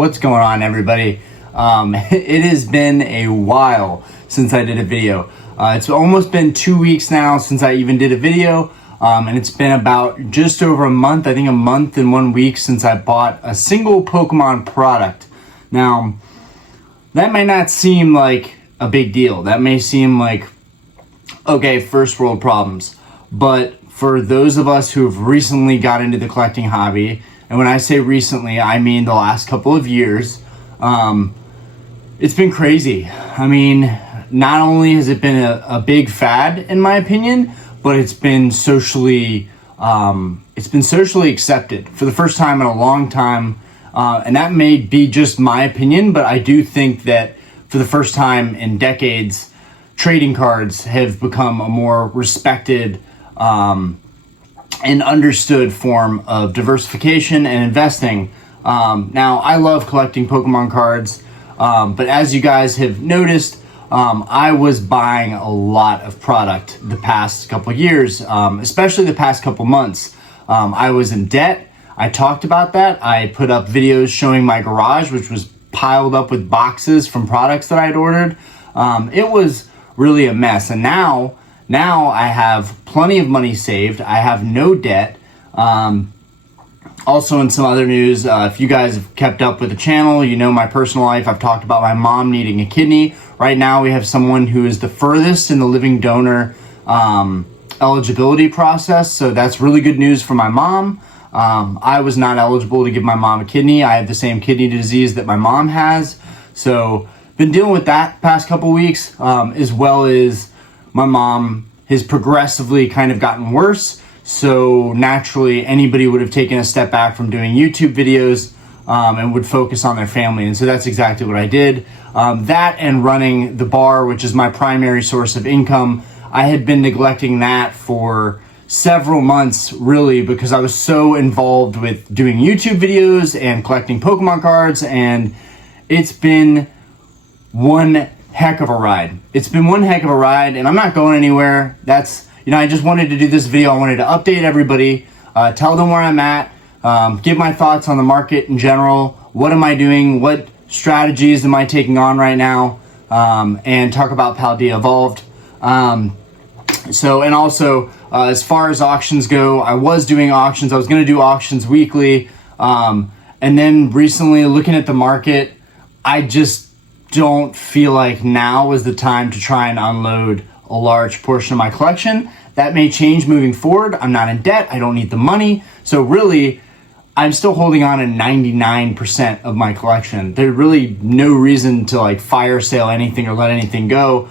What's going on, everybody? It has been a while since I did a video. It's almost been 2 weeks now since I even did a video, and it's been about just over a month, I think a month and 1 week since I bought a single Pokemon product. Now, that may not seem like a big deal. That may seem like, okay, first world problems. But for those of us who have recently got into the collecting hobby, and when I say recently, I mean the last couple of years, it's been crazy. I mean, not only has it been a big fad, in my opinion, but it's been socially accepted for the first time in a long time. And that may be just my opinion, but I do think that for the first time in decades, trading cards have become a more respected and understood form of diversification and investing. Now, I love collecting Pokemon cards, but as you guys have noticed, I was buying a lot of product the past couple years, especially the past couple months. I was in debt. I talked about that. I put up videos showing my garage, which was piled up with boxes from products that I had ordered. It was really a mess. And now I have plenty of money saved. I have no debt. Also, in some other news, if you guys have kept up with the channel, you know my personal life. I've talked about my mom needing a kidney. Right now, we have someone who is the furthest in the living donor eligibility process. So that's really good news for my mom. I was not eligible to give my mom a kidney. I have the same kidney disease that my mom has. So been dealing with that past couple weeks, as well as my mom has progressively kind of gotten worse. So naturally, anybody would have taken a step back from doing YouTube videos and would focus on their family. And so that's exactly what I did. That and running the bar, which is my primary source of income, I had been neglecting that for several months, really, because I was so involved with doing YouTube videos and collecting Pokemon cards, and it's been one heck of a ride. It's been one heck of a ride, and I'm not going anywhere. That's, I just wanted to do this video. I wanted to update everybody, tell them where I'm at, give my thoughts on the market in general. What am I doing? What strategies am I taking on right now? And talk about Paldea Evolved. And also, as far as auctions go, I was doing auctions. I was going to do auctions weekly. And then recently, looking at the market, I just don't feel like now is the time to try and unload a large portion of my collection. That may change moving forward. I'm not in debt. I don't need the money. So really, I'm still holding on to 99% of my collection. There's really no reason to fire sale anything or let anything go.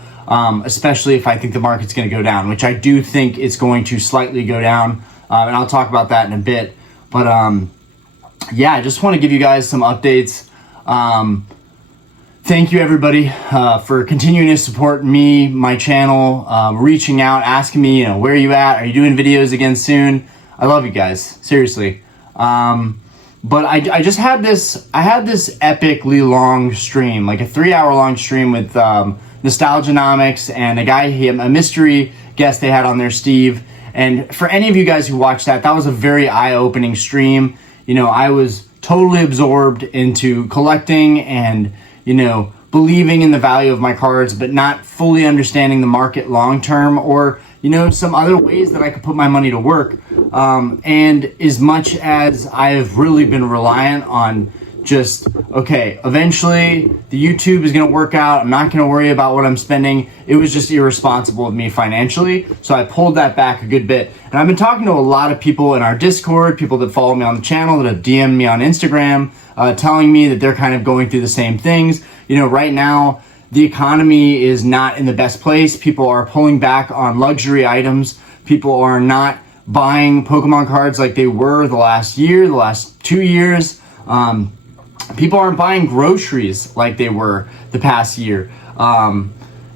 Especially if I think the market's going to go down, which I do think it's going to slightly go down, and I'll talk about that in a bit. But yeah, I just want to give you guys some updates. Thank you, everybody, for continuing to support me, my channel, reaching out, asking me, where are you at? Are you doing videos again soon? I love you guys, seriously. But I just had this epically long stream, like a 3-hour long stream with Nostalgianomics and a mystery guest they had on there, Steve. And for any of you guys who watched that was a very eye-opening stream. I was totally absorbed into collecting and, believing in the value of my cards, but not fully understanding the market long-term or, some other ways that I could put my money to work. And as much as I've really been reliant on just, okay, eventually the YouTube is going to work out. I'm not going to worry about what I'm spending. It was just irresponsible of me financially. So I pulled that back a good bit. And I've been talking to a lot of people in our Discord, people that follow me on the channel, that have DM'd me on Instagram, telling me that they're kind of going through the same things. Right now, the economy is not in the best place. People are pulling back on luxury items. People are not buying Pokemon cards like they were the last year, the last 2 years. People aren't buying groceries like they were the past year.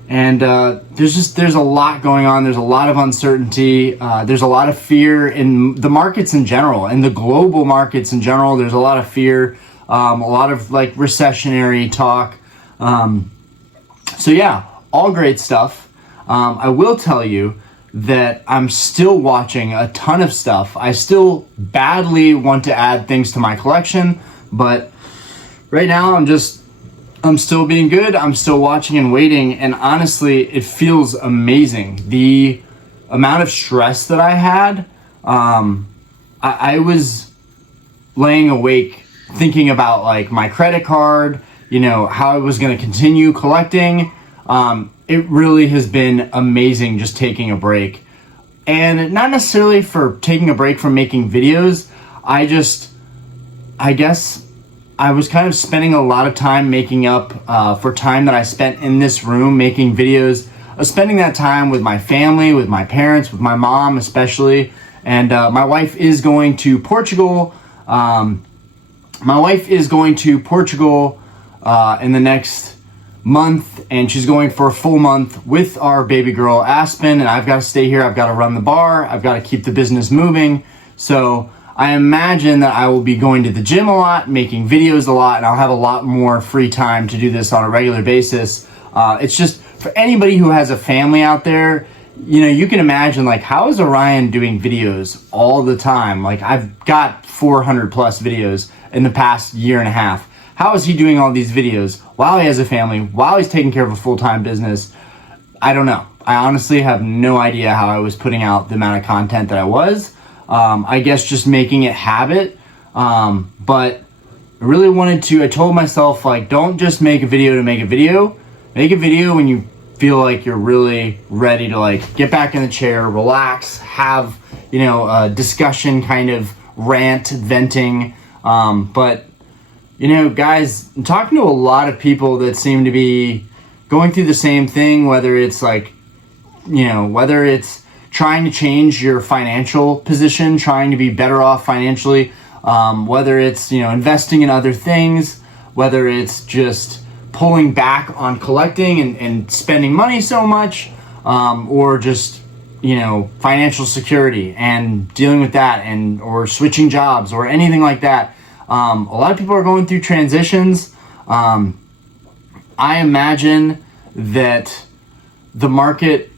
There's a lot going on. There's a lot of uncertainty. There's a lot of fear in the markets in general, and the global markets in general. There's a lot of fear, a lot of recessionary talk. So yeah, all great stuff. I will tell you that I'm still watching a ton of stuff. I still badly want to add things to my collection, but right now I'm still being good. I'm still watching and waiting. And honestly, it feels amazing. The amount of stress that I had, I was laying awake thinking about like my credit card, how I was going to continue collecting. It really has been amazing just taking a break. And not necessarily for taking a break from making videos. I guess I was kind of spending a lot of time making up for time that I spent in this room making videos, spending that time with my family, with my parents, with my mom especially. And my wife is going to Portugal. In the next month, and she's going for a full month with our baby girl Aspen, and I've got to stay here. I've got to run the bar. I've got to keep the business moving. So I imagine that I will be going to the gym a lot, making videos a lot, and I'll have a lot more free time to do this on a regular basis. It's just for anybody who has a family out there, you can imagine, like, how is Orion doing videos all the time? Like, I've got 400 plus videos in the past year and a half. How is he doing all these videos while he has a family, while he's taking care of a full-time business? I don't know. I honestly have no idea how I was putting out the amount of content that I was. I guess just making it habit. But I really wanted to, I told myself, like, don't just make a video to make a video. Make a video when you feel like you're really ready to, like, get back in the chair, relax, have, a discussion, kind of rant, venting. But guys, I'm talking to a lot of people that seem to be going through the same thing, whether it's whether it's trying to change your financial position, trying to be better off financially, whether it's, investing in other things, whether it's just pulling back on collecting and spending money so much, or just, financial security and dealing with that, or switching jobs or anything like that. A lot of people are going through transitions. I imagine that the market,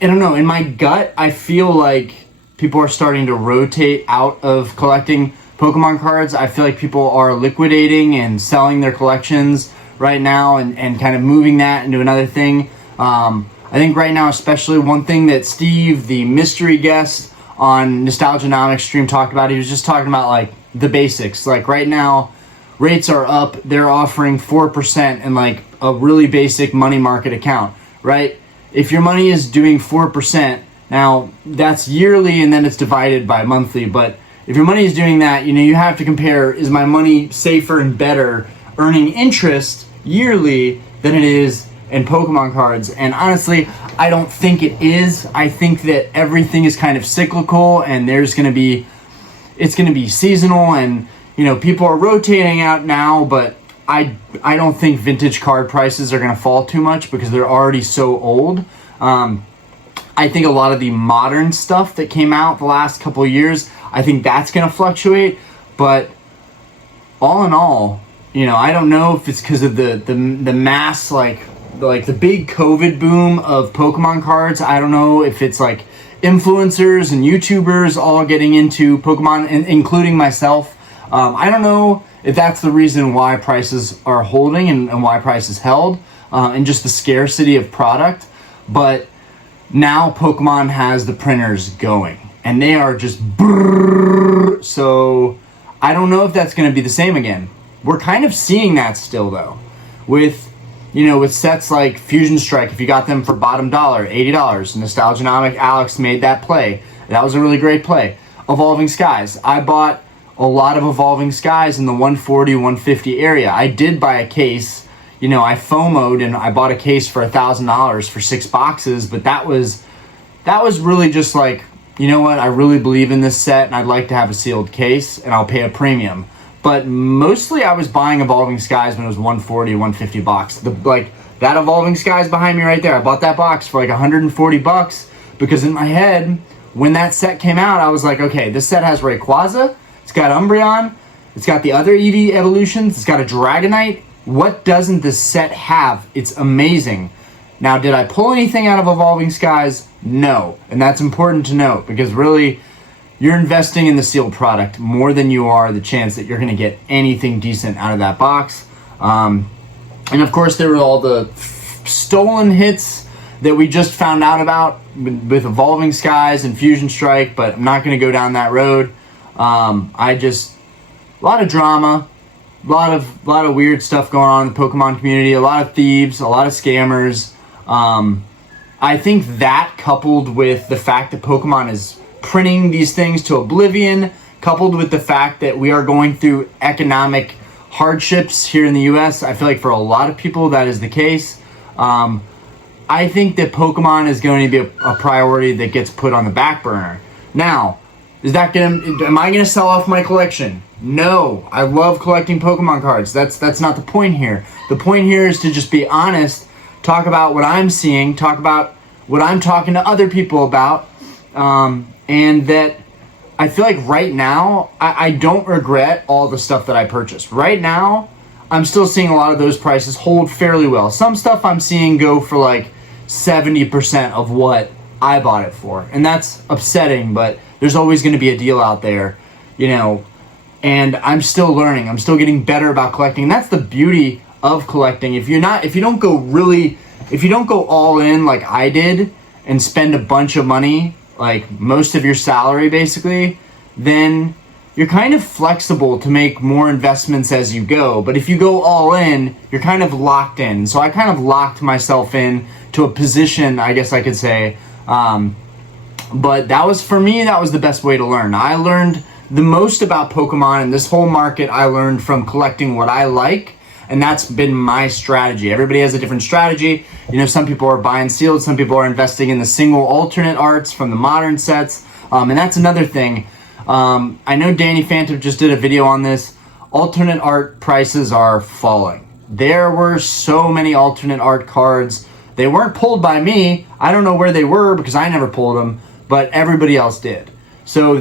I don't know, in my gut, I feel like people are starting to rotate out of collecting Pokemon cards. I feel like people are liquidating and selling their collections right now and kind of moving that into another thing. I think right now, especially one thing that Steve, the mystery guest on Nostalgianomics stream, talked about, he was just talking about, like, the basics. Like, right now, rates are up. They're offering 4% in, like, a really basic money market account, right? If your money is doing 4%, now that's yearly and then it's divided by monthly, but if your money is doing that, you have to compare, is my money safer and better earning interest yearly than it is in Pokemon cards? And honestly, I don't think it is. I think that everything is kind of cyclical, and it's going to be seasonal, and people are rotating out now, but I don't think vintage card prices are going to fall too much because they're already so old. I think a lot of the modern stuff that came out the last couple of years, I think that's going to fluctuate. But all in all, I don't know if it's because of the mass, like the big COVID boom of Pokemon cards. I don't know if it's like influencers and YouTubers all getting into Pokemon, including myself. I don't know if that's the reason why prices are holding and why prices held, and just the scarcity of product. But now Pokemon has the printers going, and they are just brrr. So I don't know if that's going to be the same again. We're kind of seeing that still, though, with sets like Fusion Strike. If you got them for bottom dollar, $80, Nostalgianomic Alex made that play. That was a really great play. Evolving Skies. I bought a lot of Evolving Skies in the 140, 150 area. I did buy a case. I FOMO'd and I bought a case for $1,000 for 6 boxes, but that was really just like, I really believe in this set and I'd like to have a sealed case and I'll pay a premium. But mostly I was buying Evolving Skies when it was 140, 150 box. That Evolving Skies behind me right there, I bought that box for like $140 because in my head, when that set came out, I was like, okay, this set has Rayquaza, it's got Umbreon, it's got the other EV evolutions, it's got a Dragonite. What doesn't this set have? It's amazing. Now, did I pull anything out of Evolving Skies? No. And that's important to note because really, you're investing in the sealed product more than you are the chance that you're going to get anything decent out of that box. And of course, there were all the stolen hits that we just found out about with Evolving Skies and Fusion Strike, but I'm not going to go down that road. A lot of drama, a lot of weird stuff going on in the Pokemon community, a lot of thieves, a lot of scammers. I think that, coupled with the fact that Pokemon is printing these things to oblivion, coupled with the fact that we are going through economic hardships here in the US, I feel like for a lot of people that is the case. I think that Pokemon is going to be a priority that gets put on the back burner. Now, am I going to sell off my collection? No, I love collecting Pokemon cards. That's not the point here. The point here is to just be honest, talk about what I'm seeing, talk about what I'm talking to other people about, and that I feel like right now, I don't regret all the stuff that I purchased. Right now, I'm still seeing a lot of those prices hold fairly well. Some stuff I'm seeing go for like 70% of what I bought it for. And that's upsetting, but there's always going to be a deal out there, you know, and I'm still learning. I'm still getting better about collecting. And that's the beauty of collecting. If you don't go all in like I did and spend a bunch of money, like most of your salary basically, then you're kind of flexible to make more investments as you go. But if you go all in, you're kind of locked in. So I kind of locked myself in to a position, I guess I could say. But that was, for me, that was the best way to learn. I learned the most about Pokemon and this whole market I learned from collecting what I like. And that's been my strategy. Everybody has a different strategy. You know, some people are buying sealed, some people are investing in the single alternate arts from the modern sets. And that's another thing. I know Danny Phantom just did a video on this. Alternate art prices are falling. There were so many alternate art cards. They weren't pulled by me. I don't know where they were because I never pulled them, but everybody else did. So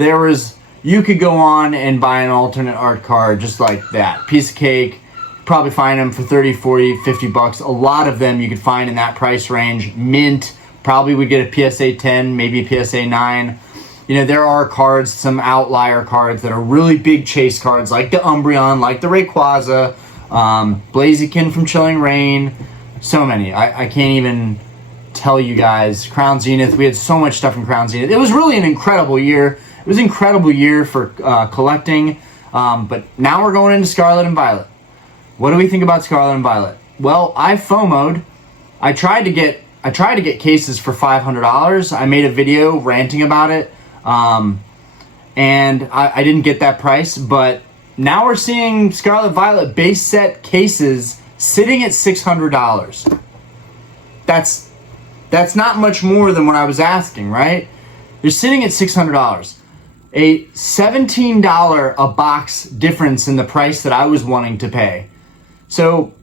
you could go on and buy an alternate art card just like that. Piece of cake. Probably find them for 30, 40, 50 bucks. A lot of them you could find in that price range. Mint, probably would get a PSA 10, maybe a PSA 9. You know, there are cards, some outlier cards that are really big chase cards, like the Umbreon, like the Rayquaza, Blaziken from Chilling Reign. So many. I can't even tell you guys. Crown Zenith, we had so much stuff in Crown Zenith. It was really an incredible year. It was an incredible year for collecting. But now we're going into Scarlet and Violet. What do we think about Scarlet and Violet? Well, I FOMO'd. I tried to get cases for $500. I made a video ranting about it, and I didn't get that price. But now we're seeing Scarlet Violet base set cases sitting at $600. That's not much more than what I was asking, right? They're sitting at $600. A $17 a box difference in the price that I was wanting to pay. So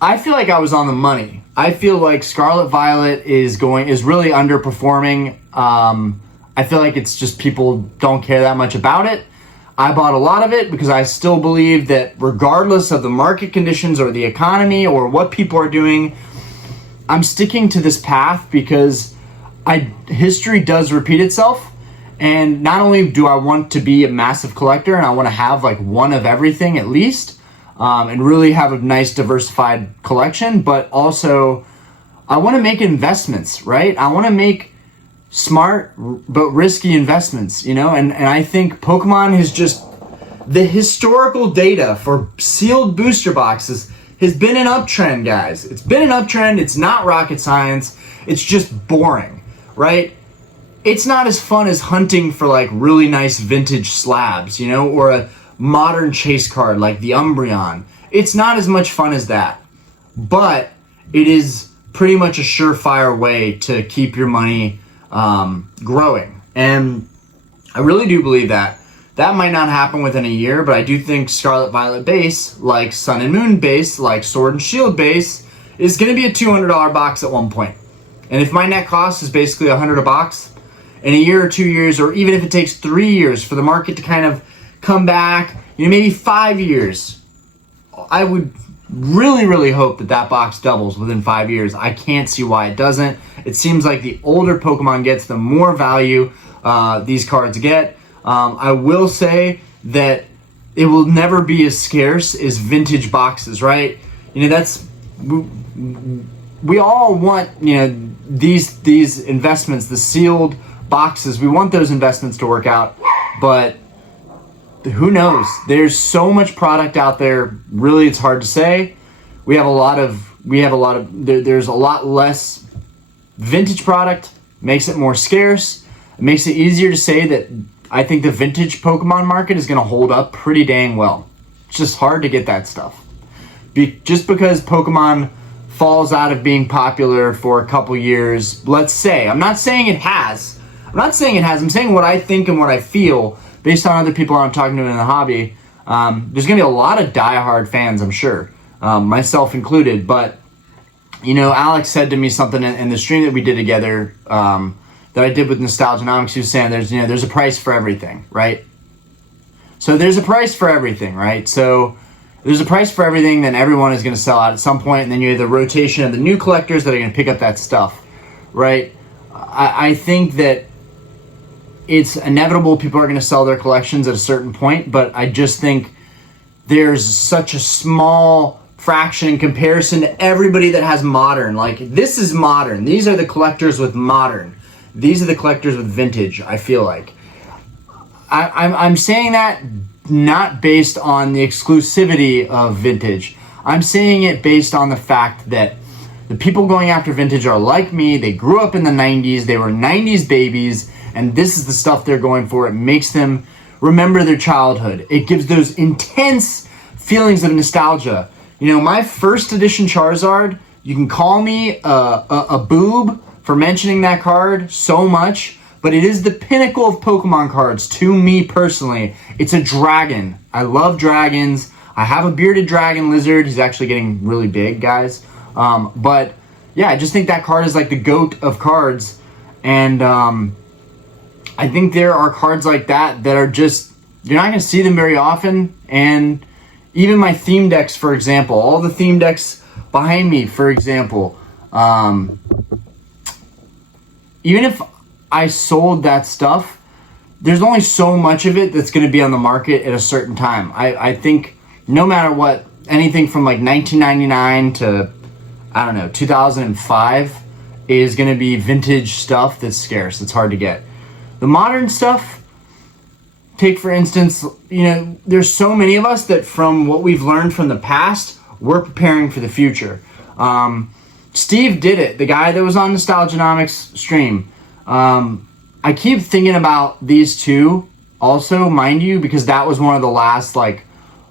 I feel like I was on the money. I feel like Scarlet Violet is really underperforming. I feel like it's just people don't care that much about it. I bought a lot of it because I still believe that regardless of the market conditions or the economy or what people are doing, I'm sticking to this path because history does repeat itself. And not only do I want to be a massive collector and I want to have like one of everything at least, and really have a nice diversified collection, but also I want to make investments, right? I want to make smart but risky investments, you know? And I think Pokemon has just, the historical data for sealed booster boxes has been an uptrend, guys. It's been an uptrend. It's not rocket science. It's just boring, right? It's not as fun as hunting for like really nice vintage slabs, you know, or a modern chase card like the Umbreon. It's not as much fun as that, but it is pretty much a surefire way to keep your money growing. And I really do believe that. That might not happen within a year, but I do think Scarlet Violet base, like Sun and Moon base, like Sword and Shield base, is going to be a $200 box at one point. And if my net cost is basically $100 a box, in a year or 2 years, or even if it takes 3 years for the market to kind of come back, you know, maybe 5 years, I would really, really hope that that box doubles within 5 years. I can't see why it doesn't. It seems like the older Pokemon gets, the more value these cards get. I will say that it will never be as scarce as vintage boxes, right? You know, we all want, you know, these investments, the sealed boxes. We want those investments to work out, but who knows? There's so much product out there. Really, it's hard to say. There's a lot less vintage product, makes it more scarce. It makes it easier to say that I think the vintage Pokemon market is going to hold up pretty dang well. It's just hard to get that stuff. Just because Pokemon falls out of being popular for a couple years, let's say, I'm not saying it has. I'm saying what I think and what I feel based on other people I'm talking to in the hobby. There's going to be a lot of diehard fans, I'm sure, myself included. But, you know, Alex said to me something in the stream that we did together, that I did with Nostalgianomics. He was saying there's a price for everything, right? So there's a price for everything, right? So there's a price for everything, then everyone is going to sell out at some point, and then you have the rotation of the new collectors that are going to pick up that stuff, right? I think that it's inevitable people are going to sell their collections at a certain point, but I just think there's such a small fraction in comparison to everybody that has modern. Like, this is modern. These are the collectors with modern. These are the collectors with vintage, I feel like. I'm saying that not based on the exclusivity of vintage. I'm saying it based on the fact that the people going after vintage are like me. They grew up in the 90s. They were 90s babies, and this is the stuff they're going for. It makes them remember their childhood. It gives those intense feelings of nostalgia. You know, my first edition Charizard, you can call me a boob for mentioning that card so much, but it is the pinnacle of Pokemon cards to me personally. It's a dragon. I love dragons. I have a bearded dragon lizard. He's actually getting really big, guys. But yeah, I just think that card is like the GOAT of cards. And I think there are cards like that that are just, you're not going to see them very often. And even my theme decks, for example, all the theme decks behind me, for example, even if I sold that stuff, there's only so much of it that's going to be on the market at a certain time. I think no matter what, anything from like 1999 to, I don't know, 2005 is going to be vintage stuff that's scarce. It's hard to get. The modern stuff, take for instance, you know, there's so many of us that from what we've learned from the past, we're preparing for the future. Steve did it, the guy that was on Nostalgianomics stream. I keep thinking about these two also, mind you, because that was one of the last like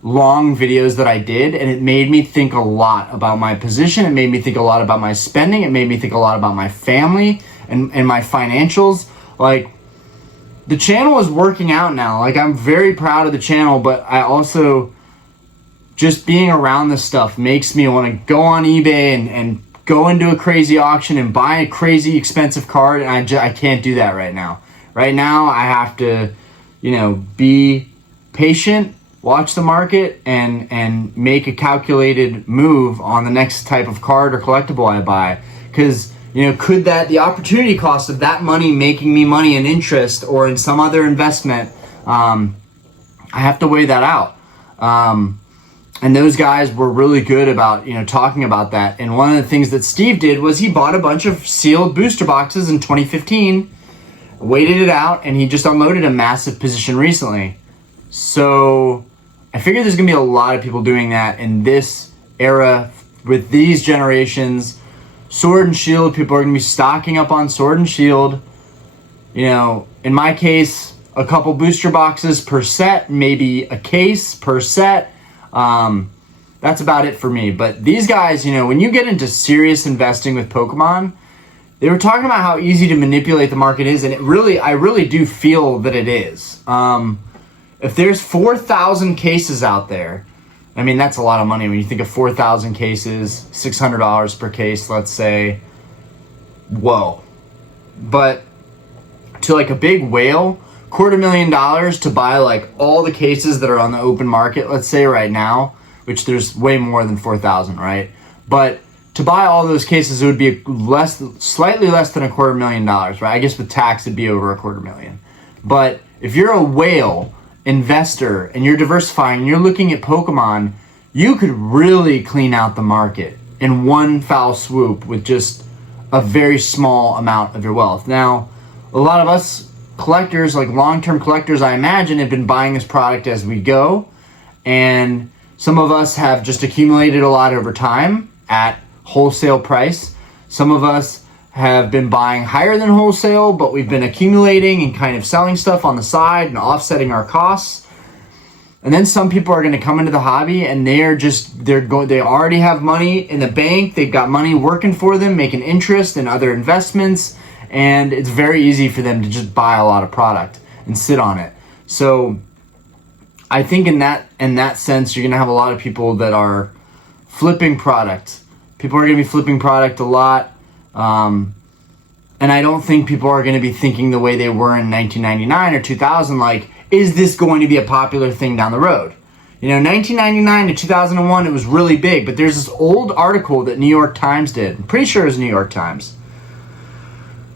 long videos that I did, and it made me think a lot about my position. It made me think a lot about my spending. It made me think a lot about my family and my financials. Like, the channel is working out now. Like, I'm very proud of the channel, but I also, just being around this stuff makes me want to go on eBay and go into a crazy auction and buy a crazy expensive card, and I can't do that right now. Right now, I have to, you know, be patient, watch the market, and make a calculated move on the next type of card or collectible I buy. Because, you know, could the opportunity cost of that money making me money in interest or in some other investment, I have to weigh that out. And those guys were really good about, you know, talking about that. And one of the things that Steve did was he bought a bunch of sealed booster boxes in 2015, waited it out, and he just unloaded a massive position recently. So I figure there's going to be a lot of people doing that in this era with these generations. Sword and Shield, people are going to be stocking up on Sword and Shield. You know, in my case, a couple booster boxes per set, maybe a case per set. That's about it for me. But these guys, you know, when you get into serious investing with Pokemon, they were talking about how easy to manipulate the market is, and I really do feel that it is. If there's 4,000 cases out there, I mean, that's a lot of money. When you think of 4,000 cases, $600 per case, let's say, whoa. But to like a big whale, $250,000 to buy like all the cases that are on the open market, let's say right now, which there's way more than 4,000, right? But to buy all those cases, it would be slightly less than $250,000, right? I guess with tax, it'd be over $250,000. But if you're a whale investor and you're diversifying and you're looking at Pokemon, you could really clean out the market in one foul swoop with just a very small amount of your wealth. Now, a lot of us collectors, like long-term collectors, I imagine, have been buying this product as we go, and some of us have just accumulated a lot over time at wholesale price. Some of us have been buying higher than wholesale, but we've been accumulating and kind of selling stuff on the side and offsetting our costs. And then some people are going to come into the hobby and they already have money in the bank. They've got money working for them, making interest in other investments, and it's very easy for them to just buy a lot of product and sit on it. So I think in that sense, you're going to have a lot of people that are flipping product. People are going to be flipping product a lot. And I don't think people are going to be thinking the way they were in 1999 or 2000, like, is this going to be a popular thing down the road? 1999 to 2001, it was really big, but there's this old article that New York Times did. I'm pretty sure it was New York Times.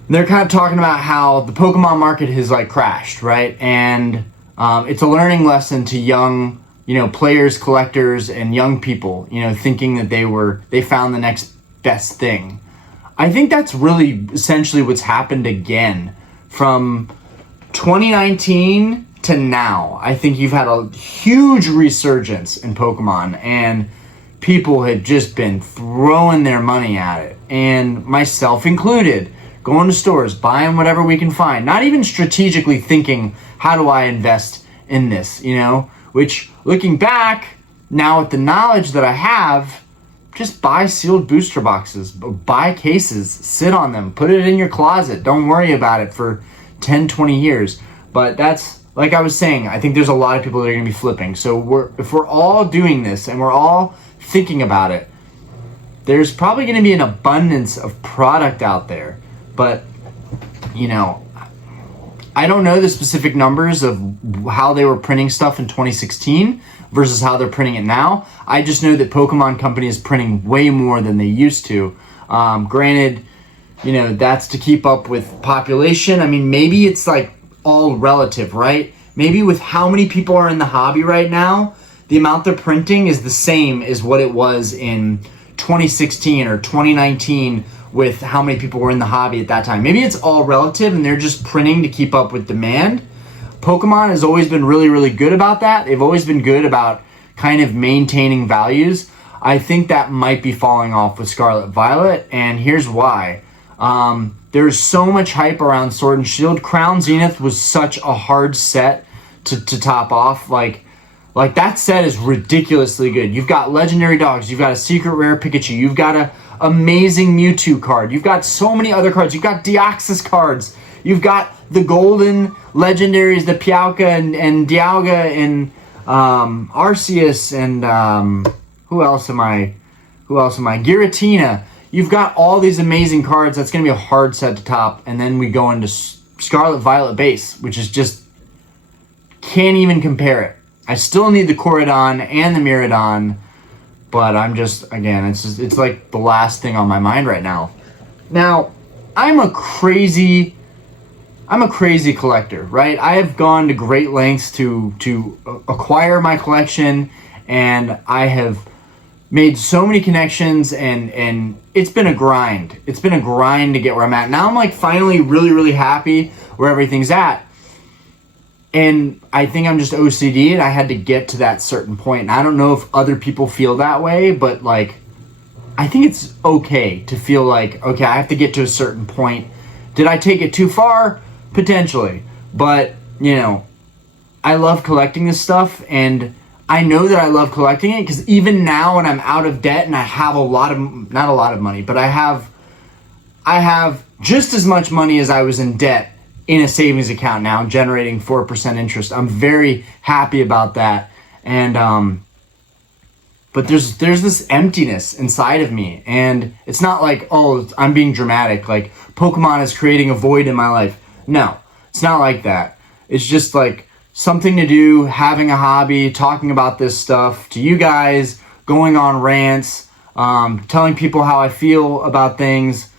They're kind of talking about how the Pokemon market has like crashed, right? And it's a learning lesson to young, players, collectors, and young people, thinking that they found the next best thing. I think that's really essentially what's happened again from 2019 to now. I think you've had a huge resurgence in Pokemon, and people had just been throwing their money at it, and myself included, going to stores, buying whatever we can find, not even strategically thinking, how do I invest in this, which looking back now with the knowledge that I have, just buy sealed booster boxes, buy cases, sit on them, put it in your closet. Don't worry about it for 10, 20 years. But that's, like I was saying, I think there's a lot of people that are going to be flipping. So if we're all doing this and we're all thinking about it, there's probably going to be an abundance of product out there. But, I don't know the specific numbers of how they were printing stuff in 2016 versus how they're printing it now. I just know that Pokemon Company is printing way more than they used to. Granted, that's to keep up with population. I mean, maybe it's like all relative, right? Maybe with how many people are in the hobby right now, the amount they're printing is the same as what it was in 2016 or 2019 with how many people were in the hobby at that time. Maybe it's all relative and they're just printing to keep up with demand. Pokemon has always been really, really good about that. They've always been good about kind of maintaining values. I think that might be falling off with Scarlet Violet, and here's why. There's so much hype around Sword and Shield. Crown Zenith was such a hard set to top off. Like that set is ridiculously good. You've got legendary dogs. You've got a secret rare Pikachu. You've got a amazing Mewtwo card. You've got so many other cards. You've got Deoxys cards. You've got the golden legendaries, the Piauka and Dialga and Arceus and who else am I? Giratina. You've got all these amazing cards. That's going to be a hard set to top. And then we go into Scarlet Violet base, which is just can't even compare it. I still need the Corridon and the Miraidon, but I'm just, again, it's like the last thing on my mind right now. Now, I'm a crazy collector, right? I have gone to great lengths to acquire my collection, and I have made so many connections, and it's been a grind. It's been a grind to get where I'm at. Now I'm like finally really, really happy where everything's at. And I think I'm just OCD, and I had to get to that certain point. And I don't know if other people feel that way, but like, I think it's okay to feel like, okay, I have to get to a certain point. Did I take it too far? Potentially. But, I love collecting this stuff, and I know that I love collecting it because even now when I'm out of debt and I have not a lot of money, but I have just as much money as I was in debt in a savings account now, generating 4% interest. I'm very happy about that. And, but there's this emptiness inside of me, and it's not like, oh, I'm being dramatic, like Pokemon is creating a void in my life. No, it's not like that. It's just like something to do, having a hobby, talking about this stuff to you guys, going on rants, telling people how I feel about things.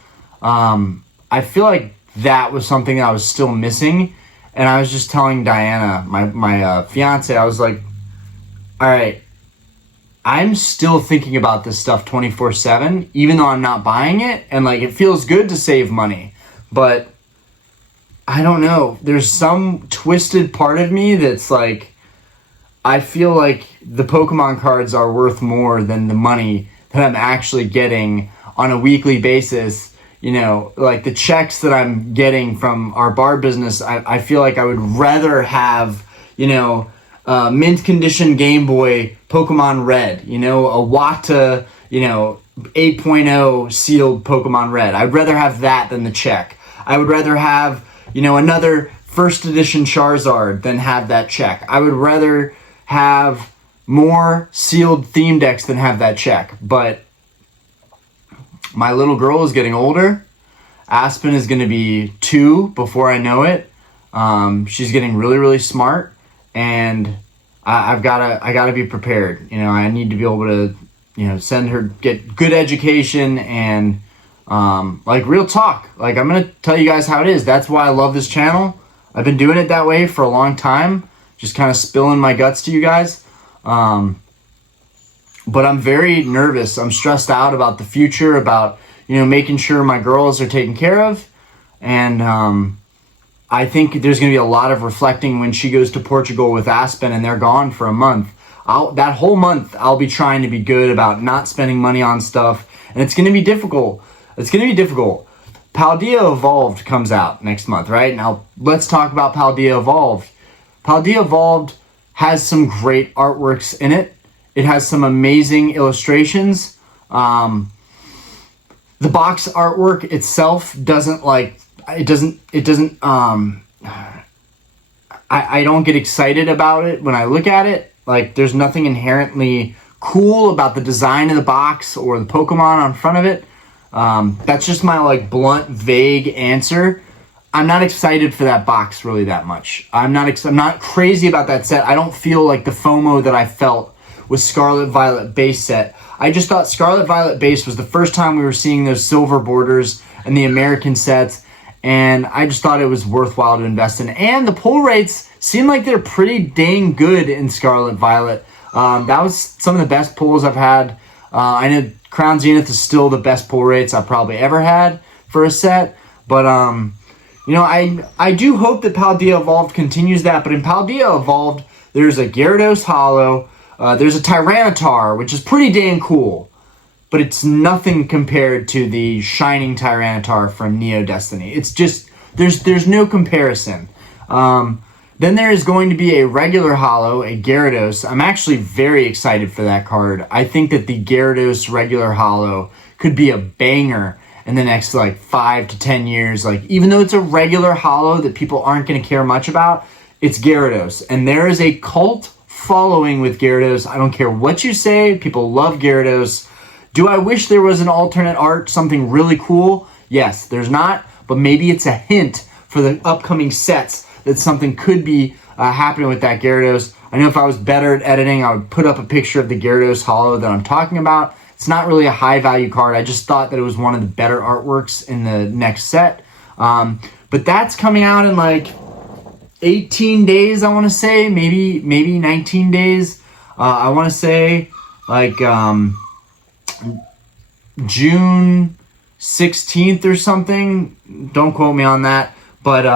I feel like that was something that I was still missing. And I was just telling Diana, my fiance, I was like, all right, I'm still thinking about this stuff 24/7, even though I'm not buying it. And like, it feels good to save money, but I don't know. There's some twisted part of me that's like, I feel like the Pokemon cards are worth more than the money that I'm actually getting on a weekly basis. You know, like the checks that I'm getting from our bar business, I feel like I would rather have, you know, mint condition Game Boy Pokemon Red, you know, a Wata, you know, 8.0 sealed Pokemon Red. I'd rather have that than the check. I would rather have, you know, another first edition Charizard than have that check. I would rather have more sealed theme decks than have that check. But my little girl is getting older. Aspen is going to be 2 before I know it. She's getting really, really smart, and I gotta be prepared. You know, I need to be able to, you know, send her, get good education, and like real talk. Like, I'm gonna tell you guys how it is. That's why I love this channel. I've been doing it that way for a long time, just kind of spilling my guts to you guys. But I'm very nervous. I'm stressed out about the future, about, you know, making sure my girls are taken care of. And I think there's going to be a lot of reflecting when she goes to Portugal with Aspen and they're gone for a month. That whole month, I'll be trying to be good about not spending money on stuff. And it's going to be difficult. It's going to be difficult. Paldea Evolved comes out next month, right? Now, let's talk about Paldea Evolved. Paldea Evolved has some great artworks in it. It has some amazing illustrations. The box artwork itself doesn't like, I don't get excited about it when I look at it. Like, there's nothing inherently cool about the design of the box or the Pokemon on front of it. That's just my like blunt, vague answer. I'm not excited for that box really that much. I'm not crazy about that set. I don't feel like the FOMO that I felt with Scarlet Violet base set. I just thought Scarlet Violet base was the first time we were seeing those silver borders and the American sets, and I just thought it was worthwhile to invest in. And the pull rates seem like they're pretty dang good in Scarlet Violet. That was some of the best pulls I've had. I know Crown Zenith is still the best pull rates I've probably ever had for a set, but you know, I do hope that Paldea Evolved continues that. But in Paldea Evolved, there's a Gyarados Holo, there's a Tyranitar, which is pretty dang cool, but it's nothing compared to the Shining Tyranitar from Neo Destiny. It's just, there's no comparison. Then there is going to be a regular holo, a Gyarados. I'm actually very excited for that card. I think that the Gyarados regular holo could be a banger in the next like 5 to 10 years. Like, even though it's a regular holo that people aren't going to care much about, it's Gyarados. And there is a cult following with Gyarados. I don't care what you say, people love Gyarados. Do I wish there was an alternate art, something really cool? Yes, there's not, but maybe it's a hint for the upcoming sets that something could be happening with that Gyarados. I know if I was better at editing, I would put up a picture of the Gyarados holo that I'm talking about. It's not really a high value card. I just thought that it was one of the better artworks in the next set. But that's coming out in like 18 days, I want to say, maybe 19 days. I want to say like June 16th or something. Don't quote me on that. But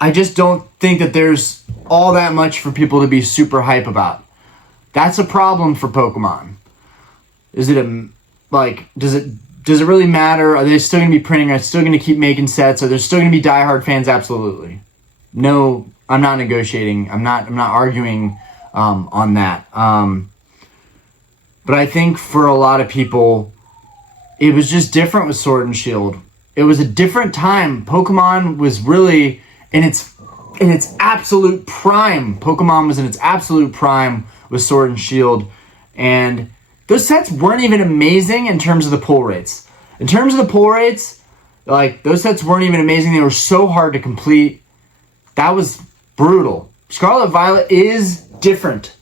I just don't think that there's all that much for people to be super hype about. That's a problem for Pokemon. Is it does it really matter? Are they still going to be printing? Are they still going to keep making sets? Are there still going to be diehard fans? Absolutely. No, I'm not negotiating. I'm not arguing on that. But I think for a lot of people, it was just different with Sword and Shield. It was a different time. Pokemon was really in its absolute prime. Pokemon was in its absolute prime with Sword and Shield, and those sets weren't even amazing in terms of the pull rates. In terms of the pull rates, like, those sets weren't even amazing. They were so hard to complete. That was brutal. Scarlet Violet is different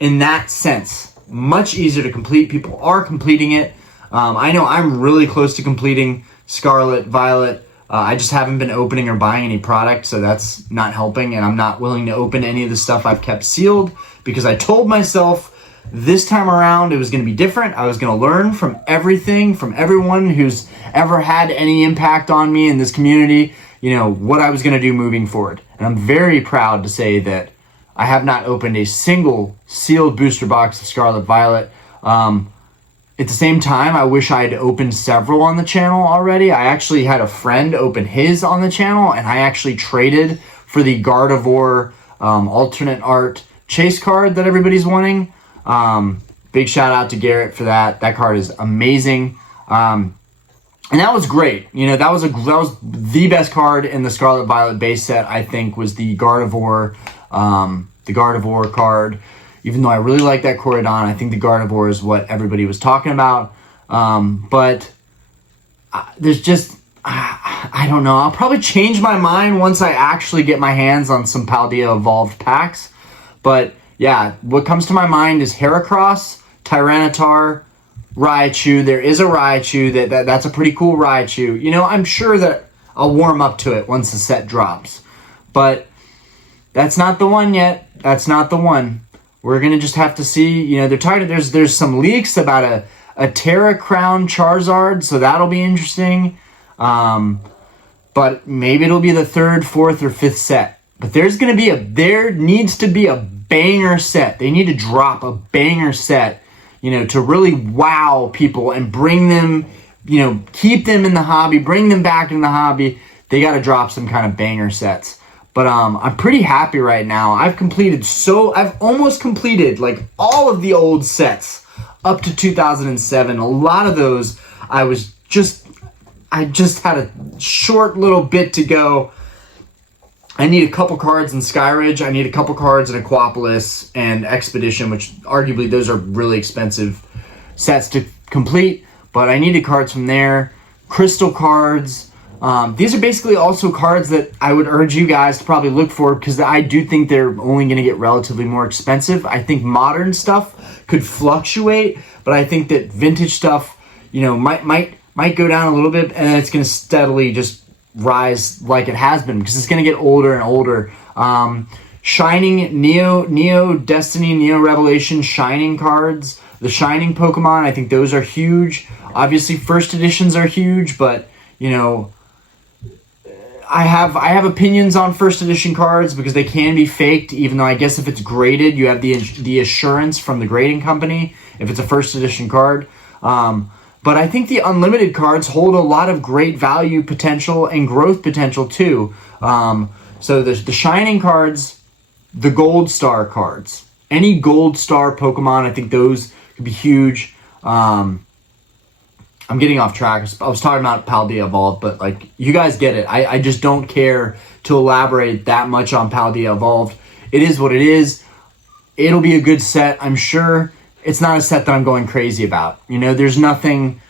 in that sense. Much easier to complete. People are completing it. I know I'm really close to completing Scarlet Violet. I just haven't been opening or buying any product, so that's not helping, and I'm not willing to open any of the stuff I've kept sealed because I told myself this time around it was going to be different. I was going to learn from everything, from everyone who's ever had any impact on me in this community, you know, what I was going to do moving forward. And I'm very proud to say that I have not opened a single sealed booster box of Scarlet Violet. At the same time, I wish I had opened several on the channel already. I actually had a friend open his on the channel, and I actually traded for the Gardevoir alternate art chase card that everybody's wanting. Big shout out to Garrett for that. That card is amazing. And that was great. You know, that was the best card in the Scarlet Violet base set, I think, was the Gardevoir card. Even though I really like that Corridon, I think the Gardevoir is what everybody was talking about. But there's just, I don't know. I'll probably change my mind once I actually get my hands on some Paldea Evolved packs. But yeah, what comes to my mind is Heracross, Tyranitar, Raichu. There is a Raichu. That's a pretty cool Raichu. You know, I'm sure that I'll warm up to it once the set drops. But that's not the one yet. That's not the one. We're going to just have to see. You know, they're talking, there's some leaks about a Terra Crown Charizard, so that'll be interesting. But maybe it'll be the 3rd, 4th, or 5th set. But there needs to be a banger set. They need to drop a banger set, you know, to really wow people and bring them, you know, keep them in the hobby, bring them back in the hobby. They got to drop some kind of banger sets. But I'm pretty happy right now. I've almost completed like all of the old sets up to 2007. A lot of those I just had a short little bit to go. I need a couple cards in Skyridge. I need a couple cards in Aquapolis and Expedition, which arguably those are really expensive sets to complete. But I needed cards from there. Crystal cards. These are basically also cards that I would urge you guys to probably look for because I do think they're only going to get relatively more expensive. I think modern stuff could fluctuate, but I think that vintage stuff, you know, might go down a little bit, and it's going to steadily just rise like it has been because it's going to get older and older. Shining Neo Destiny, Neo Revelation Shining cards, the Shining Pokemon, I think those are huge. Obviously, first editions are huge, but you know, I have opinions on first edition cards because they can be faked, even though I guess if it's graded, you have the assurance from the grading company if it's a first edition card. But I think the unlimited cards hold a lot of great value potential and growth potential too. So the Shining cards, the Gold Star cards, any Gold Star Pokemon, I think those could be huge. I'm getting off track. I was talking about Paldea Evolved, but like you guys get it. I just don't care to elaborate that much on Paldea Evolved. It is what it is. It'll be a good set, I'm sure. It's not a set that I'm going crazy about. You know, there's nothing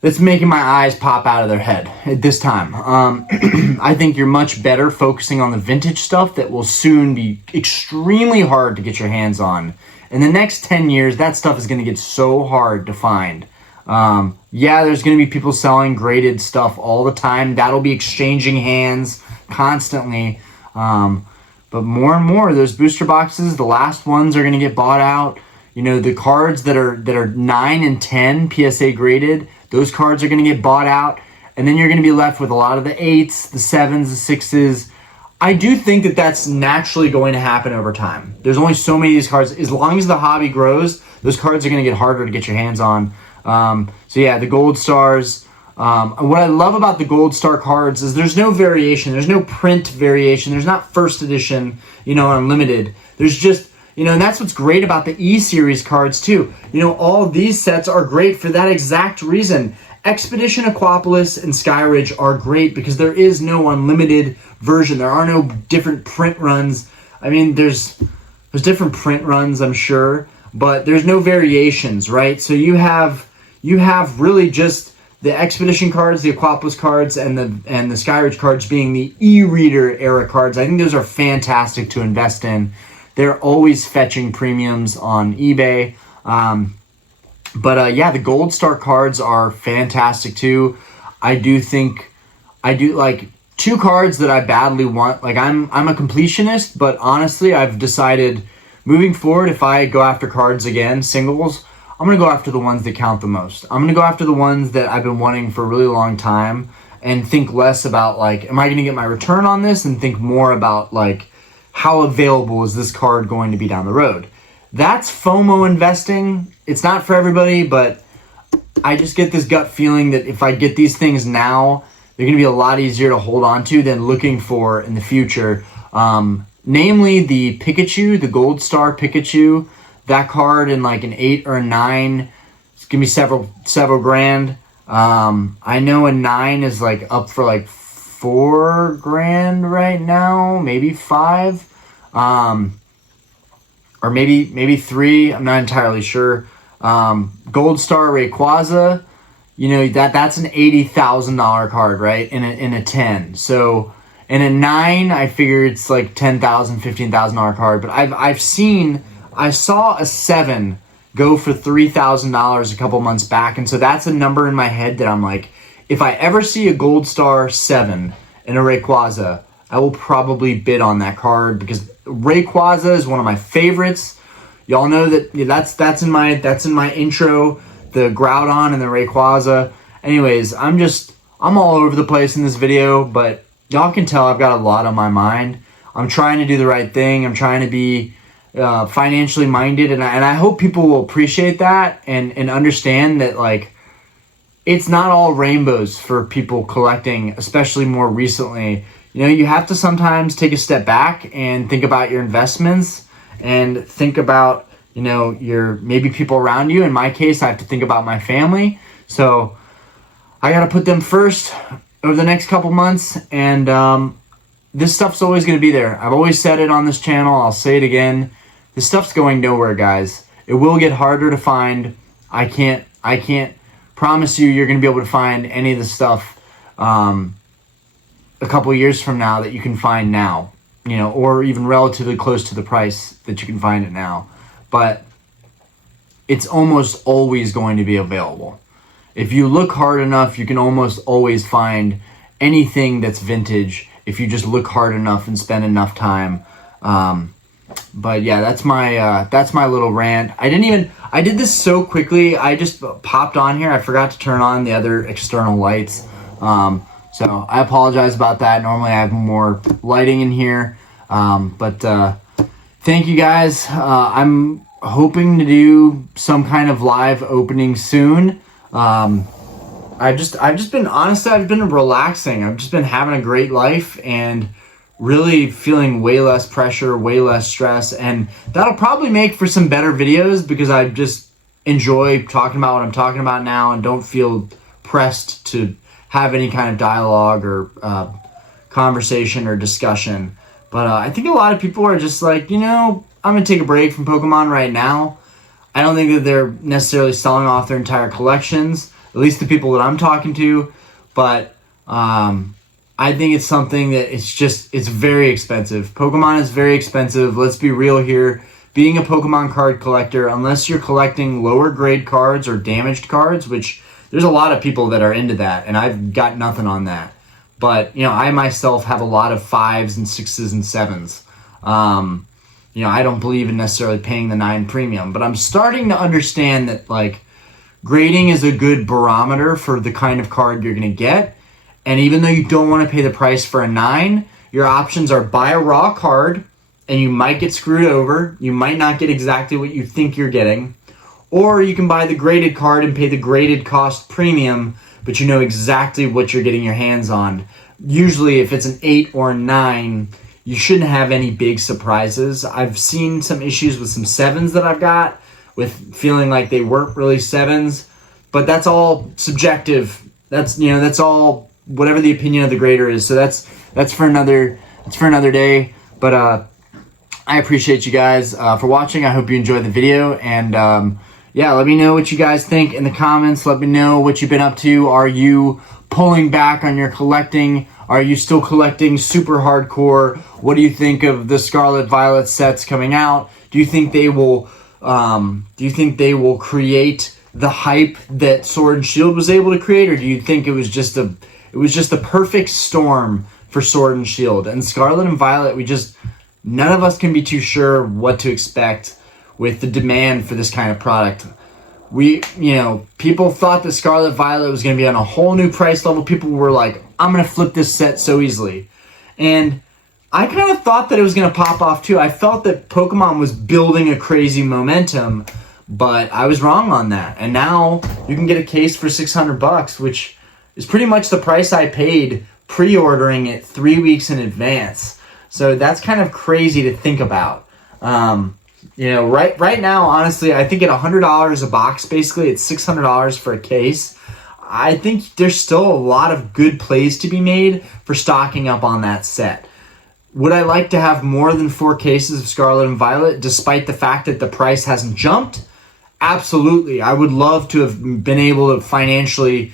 that's making my eyes pop out of their head at this time. I think you're much better focusing on the vintage stuff that will soon be extremely hard to get your hands on. In the next 10 years, that stuff is going to get so hard to find. Yeah, there's going to be people selling graded stuff all the time. That'll be exchanging hands constantly. But more and more, those booster boxes, the last ones are going to get bought out. You know, the cards that are 9 and 10 PSA graded, those cards are going to get bought out. And then you're going to be left with a lot of the 8s, the 7s, the 6s. I do think that that's naturally going to happen over time. There's only so many of these cards. As long as the hobby grows, those cards are going to get harder to get your hands on. So yeah, the Gold Stars. What I love about the Gold Star cards is there's no variation. There's no print variation. There's not first edition, you know, unlimited. There's just, you know, and that's what's great about the E-Series cards too. You know, all of these sets are great for that exact reason. Expedition, Aquapolis, and Skyridge are great because there is no unlimited version. There are no different print runs. I mean, there's different print runs, I'm sure, but there's no variations, right? So you have really just the Expedition cards, the Aquapolis cards, and the Skyridge cards being the e-reader era cards. I think those are fantastic to invest in. They're always fetching premiums on eBay. But yeah, the Gold Star cards are fantastic too. I do think I do like 2 cards that I badly want. Like I'm a completionist, but honestly, I've decided moving forward, if I go after cards again, singles, I'm going to go after the ones that count the most. I'm going to go after the ones that I've been wanting for a really long time and think less about like, am I going to get my return on this, and think more about like, how available is this card going to be down the road? That's FOMO investing. It's not for everybody, but I just get this gut feeling that if I get these things now, they're going to be a lot easier to hold on to than looking for in the future. Namely the Pikachu, the Gold Star Pikachu. That card in like an 8 or a 9, it's going to be several grand. I know a 9 is like up for like 4 grand right now, maybe 5. Or maybe 3. I'm not entirely sure. Gold Star Rayquaza, you know, that's an $80,000 card, right? In a 10. So in a 9, I figure it's like $10,000, $15,000 card. But I saw a 7 go for $3,000 a couple months back, and so that's a number in my head that I'm like, if I ever see a Gold Star 7 in a Rayquaza, I will probably bid on that card, because Rayquaza is one of my favorites. Y'all know that's in my intro, the Groudon and the Rayquaza. Anyways, I'm all over the place in this video, but y'all can tell I've got a lot on my mind. I'm trying to do the right thing. I'm trying to be financially minded, and I hope people will appreciate that and understand that like, it's not all rainbows for people collecting, especially more recently. You know, you have to sometimes take a step back and think about your investments and think about, you know, your maybe people around you. In my case, I have to think about my family. So I got to put them first over the next couple months. And this stuff's always going to be there. I've always said it on this channel. I'll say it again. This stuff's going nowhere, guys. It will get harder to find. I can't promise you're going to be able to find any of the stuff a couple years from now that you can find now, you know, or even relatively close to the price that you can find it now. But it's almost always going to be available. If you look hard enough, you can almost always find anything that's vintage if you just look hard enough and spend enough time. But yeah, that's my little rant. I did this so quickly. I just popped on here. I forgot to turn on the other external lights. So I apologize about that. Normally I have more lighting in here. But thank you guys. I'm hoping to do some kind of live opening soon. I've just been, honestly, I've been relaxing. I've just been having a great life and really feeling way less pressure, way less stress. And that'll probably make for some better videos, because I just enjoy talking about what I'm talking about now and don't feel pressed to have any kind of dialogue or conversation or discussion. But I think a lot of people are just like, you know, I'm going to take a break from Pokemon right now. I don't think that they're necessarily selling off their entire collections, at least the people that I'm talking to. But I think it's something that it's very expensive. Pokemon is very expensive. Let's be real here. Being a Pokemon card collector, unless you're collecting lower grade cards or damaged cards, which there's a lot of people that are into that, and I've got nothing on that. But, you know, I myself have a lot of 5s and 6s and 7s. You know, I don't believe in necessarily paying the 9 premium, but I'm starting to understand that, like, grading is a good barometer for the kind of card you're going to get. And even though you don't want to pay the price for a 9, your options are buy a raw card, and you might get screwed over. You might not get exactly what you think you're getting. Or you can buy the graded card and pay the graded cost premium, but you know exactly what you're getting your hands on. Usually, if it's an 8 or a 9, you shouldn't have any big surprises. I've seen some issues with some 7s that I've got, with feeling like they weren't really 7s, but that's all subjective. That's, you know, that's all whatever the opinion of the grader is. So that's for another day. But I appreciate you guys for watching. I hope you enjoyed the video, and yeah, let me know what you guys think in the comments. Let me know what you've been up to. Are you pulling back on your collecting? Are you still collecting super hardcore? What do you think of the Scarlet Violet sets coming out? Do you think they will create the hype that Sword and Shield was able to create, or do you think it was just It was just the perfect storm for Sword and Shield. And Scarlet and Violet, none of us can be too sure what to expect with the demand for this kind of product. People thought that Scarlet Violet was going to be on a whole new price level. People were like, I'm going to flip this set so easily. And I kind of thought that it was going to pop off too. I felt that Pokemon was building a crazy momentum, but I was wrong on that. And now you can get a case for $600, which is pretty much the price I paid pre-ordering it 3 weeks in advance. So that's kind of crazy to think about. Right now, honestly, I think at $100 a box, basically, it's $600 for a case. I think there's still a lot of good plays to be made for stocking up on that set. Would I like to have more than 4 cases of Scarlet and Violet, despite the fact that the price hasn't jumped? Absolutely. I would love to have been able to financially,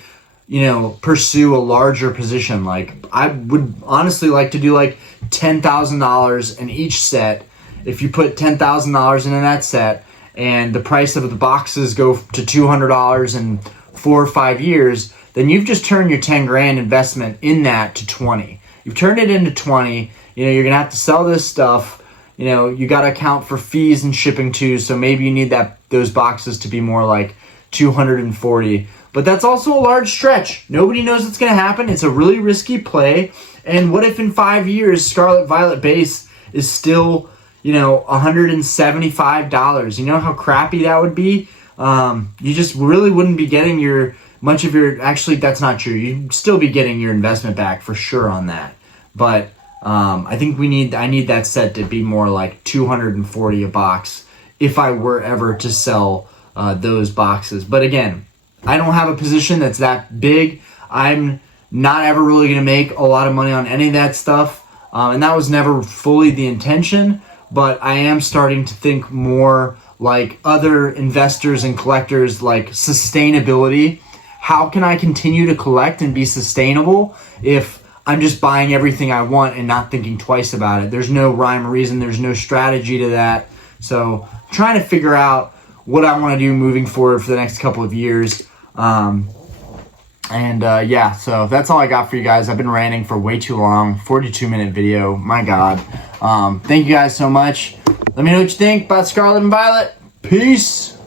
pursue a larger position. Like, I would honestly like to do like $10,000 in each set. If you put $10,000 into that set and the price of the boxes go to $200 in 4 or 5 years, then you've just turned your 10 grand investment in that to 20. You've turned it into 20. You're going to have to sell this stuff. You got to account for fees and shipping too. So maybe you need those boxes to be more like 240. But that's also a large stretch. Nobody knows what's going to happen. It's a really risky play. And what if in 5 years Scarlet Violet base is still, $175? You know how crappy that would be? You just really wouldn't be getting actually, that's not true. You'd still be getting your investment back for sure on that. But I think I need that set to be more like $240 a box if I were ever to sell those boxes. But again, I don't have a position that's that big. I'm not ever really going to make a lot of money on any of that stuff. And that was never fully the intention. But I am starting to think more like other investors and collectors, like sustainability. How can I continue to collect and be sustainable if I'm just buying everything I want and not thinking twice about it? There's no rhyme or reason. There's no strategy to that. So I'm trying to figure out what I want to do moving forward for the next couple of years. So that's all I got for you guys. I've been ranting for way too long. 42-minute video. My God. Thank you guys so much. Let me know what you think about Scarlet and Violet. Peace.